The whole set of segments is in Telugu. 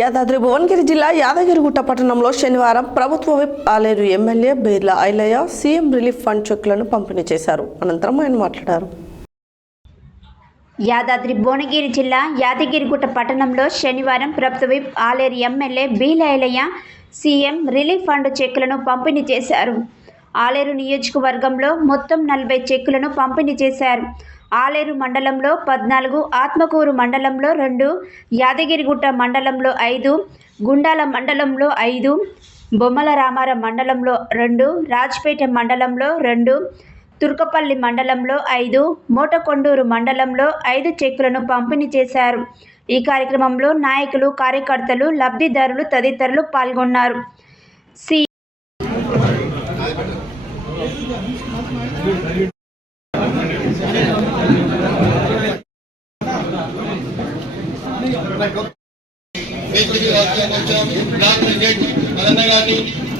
యాదాద్రి భువనగిరి జిల్లా యాదగిరిగుట్ట పట్టణంలో శనివారం ప్రభుత్వ whip Aler MLA Beerla Ailayya CM relief fund చెక్కులను పంపిణీ చేశారు. అనంతరం ఆయన మాట్లాడారు. యాదాద్రి భువనగిరి జిల్లా యాదగిరిగుట్ట పట్టణంలో శనివారం ప్రభుత్వ whip Aler MLA Beerla Ailayya CM relief fund చెక్కులను పంపిణీ చేశారు. ఆలేరు నియోజకవర్గంలో మొత్తం 40 చెక్కులను పంపిణీ చేశారు. ఆలేరు మండలంలో 14, ఆత్మకూరు మండలంలో 2, యాదగిరిగుట్ట మండలంలో 5, గుండాల మండలంలో 5, బొమ్మల రామారం మండలంలో 2, రాజ్పేట మండలంలో 2, తుర్కపల్లి మండలంలో 5, మోటకొండూరు మండలంలో 5 చెక్కులను పంపిణీ చేశారు. ఈ కార్యక్రమంలో నాయకులు, కార్యకర్తలు, లబ్ధిదారులు తదితరులు పాల్గొన్నారు.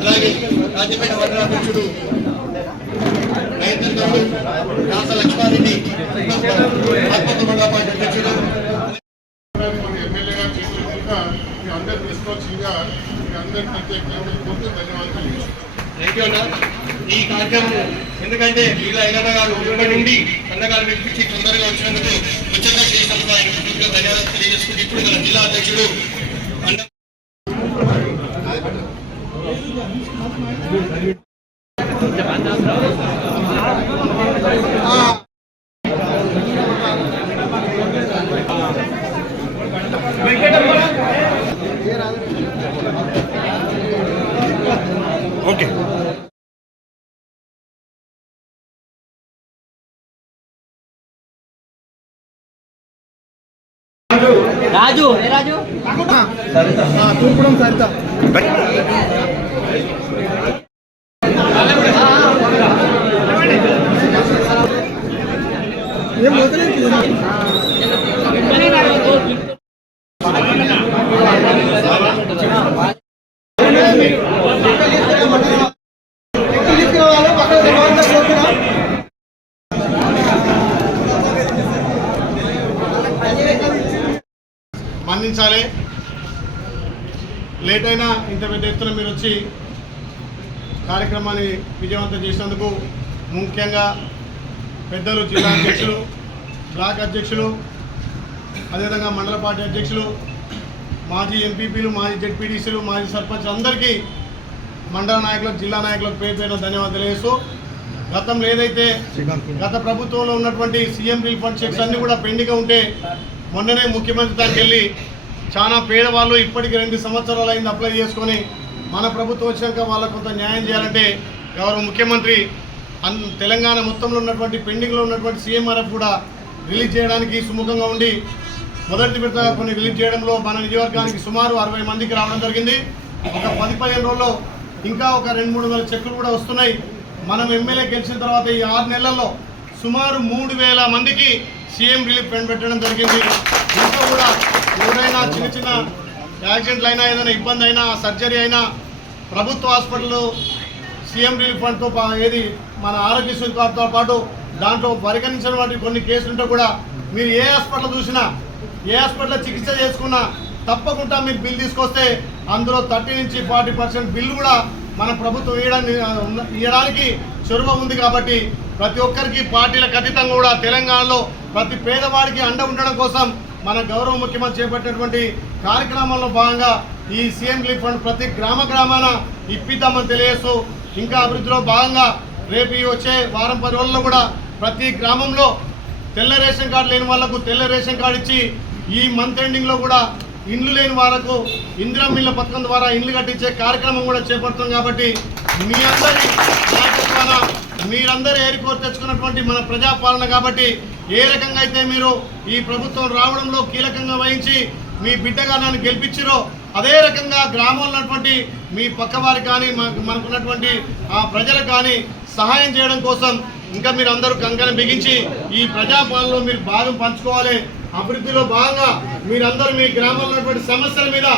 అలాగే రాజపేట మండల అధ్యక్షుడు రాస లక్ష్మారెడ్డి, ఆత్మకూరు మండల పార్టీ అధ్యక్షుడు ఎమ్మెల్యేగా చేసిన అందరి నిష్పక్షంగా అందరికి ప్రత్యేకంగా ధన్యవాదాలు. ఈ కార్యక్రమం ఎందుకంటే వీళ్ళ ఐలన్న గారు ఊరి నుండి అన్నగారు వినిపించి తొందరగా వచ్చినందుకు ముచ్చంగా చేసినందుకు ఆయన ధన్యవాదాలు తెలియజేసుకుంటూ ఇప్పుడు మన జిల్లా అధ్యక్షుడు ఓకే రాజు రాజు తూర్పుడం సరిత ఏం వదిలేదు మన్నించాలి. లేట్ అయినా ఇంత పెద్ద ఎత్తున మీరు వచ్చి కార్యక్రమాన్ని విజయవంతం చేసినందుకు ముఖ్యంగా పెద్దలు, జిల్లా అధ్యక్షులు, బ్లాక్ అధ్యక్షులు, అదేవిధంగా మండల పార్టీ అధ్యక్షులు, మాజీ ఎంపీపీలు, మాజీ జెడ్పీటీసీలు, మాజీ సర్పంచ్ అందరికీ, మండల నాయకులకు, జిల్లా నాయకులకు పేరు పేరున ధన్యవాదాలు తెలియజేస్తూ, గతంలో ఏదైతే గత ప్రభుత్వంలో ఉన్నటువంటి సీఎం రిలీఫ్ ఫండ్ చెక్స్ అన్నీ కూడా పెండింగ్గా ఉంటే మొన్ననే ముఖ్యమంత్రి దానికి వెళ్ళి చాలా పేదవాళ్ళు ఇప్పటికీ 2 సంవత్సరాలు అయింది అప్లై చేసుకొని, మన ప్రభుత్వం వచ్చినాక వాళ్ళకు కొంత న్యాయం చేయాలంటే గౌరవ ముఖ్యమంత్రి తెలంగాణ మొత్తంలో ఉన్నటువంటి పెండింగ్లో ఉన్నటువంటి సీఎంఆర్ఎఫ్ కూడా రిలీజ్ చేయడానికి సుముఖంగా ఉండి మొదటి విడతగా కొన్ని రిలీజ్ చేయడంలో మన నియోజకవర్గానికి సుమారు 60 మందికి రావడం జరిగింది. ఒక 10-15 రోజుల్లో ఇంకా ఒక 200-300 చెక్కులు కూడా వస్తున్నాయి. మనం ఎమ్మెల్యే గెలిచిన తర్వాత ఈ 6 నెలల్లో సుమారు 3000 మందికి సీఎం రిలీఫ్ ఫండ్ పెట్టడం జరిగింది. ఇంకా కూడా ఎవరైనా చిన్న చిన్న యాక్సిడెంట్లు అయినా, ఏదైనా ఇబ్బంది అయినా, సర్జరీ అయినా ప్రభుత్వ హాస్పిటల్ సీఎం రిలీఫ్ ఫండ్తో ఏది మన ఆరోగ్యశ్రీ కార్డుతో పాటు దాంట్లో పరిగణించిన వాటి కొన్ని కేసులుంటే కూడా మీరు ఏ హాస్పిటల్ చూసినా, ఏ హాస్పిటల్లో చికిత్స చేసుకున్నా తప్పకుండా మీరు బిల్ తీసుకొస్తే అందులో 30 నుంచి 40% బిల్లు కూడా మన ప్రభుత్వం ఇవ్వడానికి చొరవ ఉంది. కాబట్టి ప్రతి ఒక్కరికి పార్టీలకు అతీతంగా కూడా తెలంగాణలో ప్రతి పేదవాడికి అండ ఉండడం కోసం మన గౌరవ ముఖ్యమంత్రి చేపట్టినటువంటి కార్యక్రమంలో భాగంగా ఈ సీఎం రిలీఫ్ ఫండ్ ప్రతి గ్రామాన ఇప్పిద్దామని తెలియజేస్తూ, ఇంకా అభివృద్ధిలో భాగంగా రేపు వచ్చే వారం 10 రోజుల్లో కూడా ప్రతి గ్రామంలో తెల్ల రేషన్ కార్డు లేని వాళ్లకు తెల్ల రేషన్ కార్డు ఇచ్చి, ఈ మంత్ ఎండింగ్లో కూడా ఇండ్లు లేని వాళ్ళకు ఇందిరమ్మ ఇళ్ల పథకం ద్వారా ఇండ్లు కట్టించే కార్యక్రమం కూడా చేపడుతుంది. కాబట్టి మీ అందరి నాయకత్వాన మీరందరూ ఏరికోరు తెచ్చుకున్నటువంటి మన ప్రజాపాలన కాబట్టి ఏ రకంగా అయితే మీరు ఈ ప్రభుత్వం రావడంలో కీలకంగా వహించి మీ బిడ్డగా నన్ను గెలిపించారో అదే రకంగా గ్రామంలో ఉన్నటువంటి మీ పక్కవారికి కానీ మనకున్నటువంటి ఆ ప్రజలకు కానీ సహాయం చేయడం కోసం ఇంకా మీరు అందరూ కంకణం బిగించి ఈ ప్రజాపాలనలో మీరు భాగం పంచుకోవాలి. అభివృద్ధిలో భాగంగా మీరందరూ మీ గ్రామంలో ఉన్నటువంటి సమస్యల మీద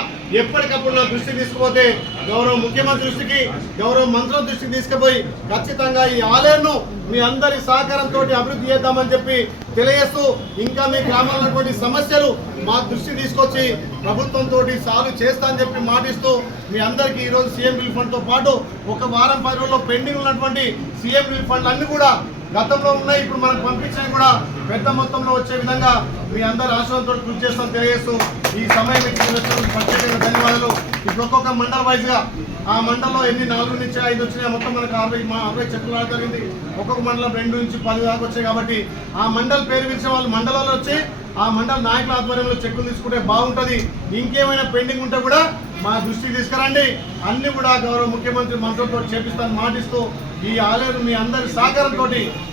ఎప్పటికప్పుడు నా దృష్టికి తీసుకుపోతే గౌరవ ముఖ్యమంత్రి దృష్టికి, గౌరవ మంత్రుల దృష్టికి తీసుకుపోయి ఖచ్చితంగా ఈ ఆలయాన్ని మీ అందరి సహకారంతో అభివృద్ధి చేద్దామని చెప్పి తెలియజేస్తూ ఇంకా మీ గ్రామంలో ఉన్నటువంటి సమస్యలు మా దృష్టి తీసుకొచ్చి ప్రభుత్వంతో సాల్వ్ చేస్తా అని చెప్పి మాటిస్తూ మీ అందరికీ ఈరోజు సీఎం రిలీఫ్ ఫండ్తో పాటు ఒక వారం 10 రోజుల్లో పెండింగ్ ఉన్నటువంటి సీఎం రిలీఫ్ ఫండ్లు అన్నీ కూడా గతంలో ఉన్నాయి, ఇప్పుడు మనకు పంపించడం కూడా పెద్ద మొత్తంలో వచ్చే విధంగా మీ అందరి ఆశ్రమంతో కృషి చేస్తామని తెలియజేస్తూ ఈ సమయం ఇచ్చినందుకు ప్రత్యేకంగా ధన్యవాదాలు. ఇప్పుడు ఒక్కొక్క మండల వైజ్గా ఆ మండలంలో ఎన్ని 4 నుంచి 5 వచ్చినాయి, మొత్తం మనకు 60 చెట్లు రావడం జరిగింది. ఒక్కొక్క మండలం 2 నుంచి 10 దాకా వచ్చాయి. కాబట్టి ఆ మండల పేరు పిలిచిన వాళ్ళు మండలంలో వచ్చి ఆ మండల నాయకుల ఆధ్వర్యంలో చెక్కులు తీసుకుంటే బాగుంటుంది. ఇంకేమైనా పెండింగ్ ఉంటే కూడా మా దృష్టికి తీసుకురండి, అన్ని కూడా గౌరవ ముఖ్యమంత్రి మంత్రులతో చేపిస్తాను మాటిస్తూ ఈ ఆలయం మీ అందరి సహకారంతో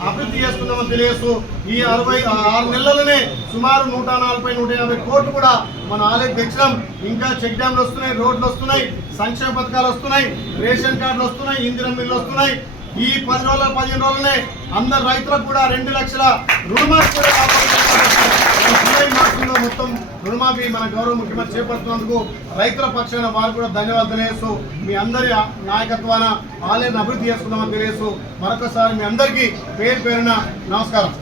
అభివృద్ధి చేసుకుందామని తెలియజేస్తూ ఈ 6 నెలలనే సుమారు 140-150 కోట్లు కూడా మన ఆలయం తెచ్చినాం. ఇంకా చెక్ డ్యామ్లు వస్తున్నాయి, రోడ్లు వస్తున్నాయి, సంక్షేమ పథకాలు వస్తున్నాయి, రేషన్ కార్డులు వస్తున్నాయి, ఇందిరా మిల్లు వస్తున్నాయి. ఈ 10 రోజుల 15 రోజులనే అందరు రైతులకు కూడా 2 లక్షల రుణమాఫీ కూడా జూలై మాసంలో మొత్తం రుణమాఫీ మన గౌరవ ముఖ్యమంత్రి చేపడుతున్నందుకు రైతుల పక్షాన వారు కూడా ధన్యవాదాలు తెలియజేస్తూ మీ అందరి నాయకత్వాన ఆలయాన్ని అభివృద్ధి చేసుకుందామని తెలియజేస్తూ మరొకసారి మీ అందరికీ పేరు పేరున నమస్కారం.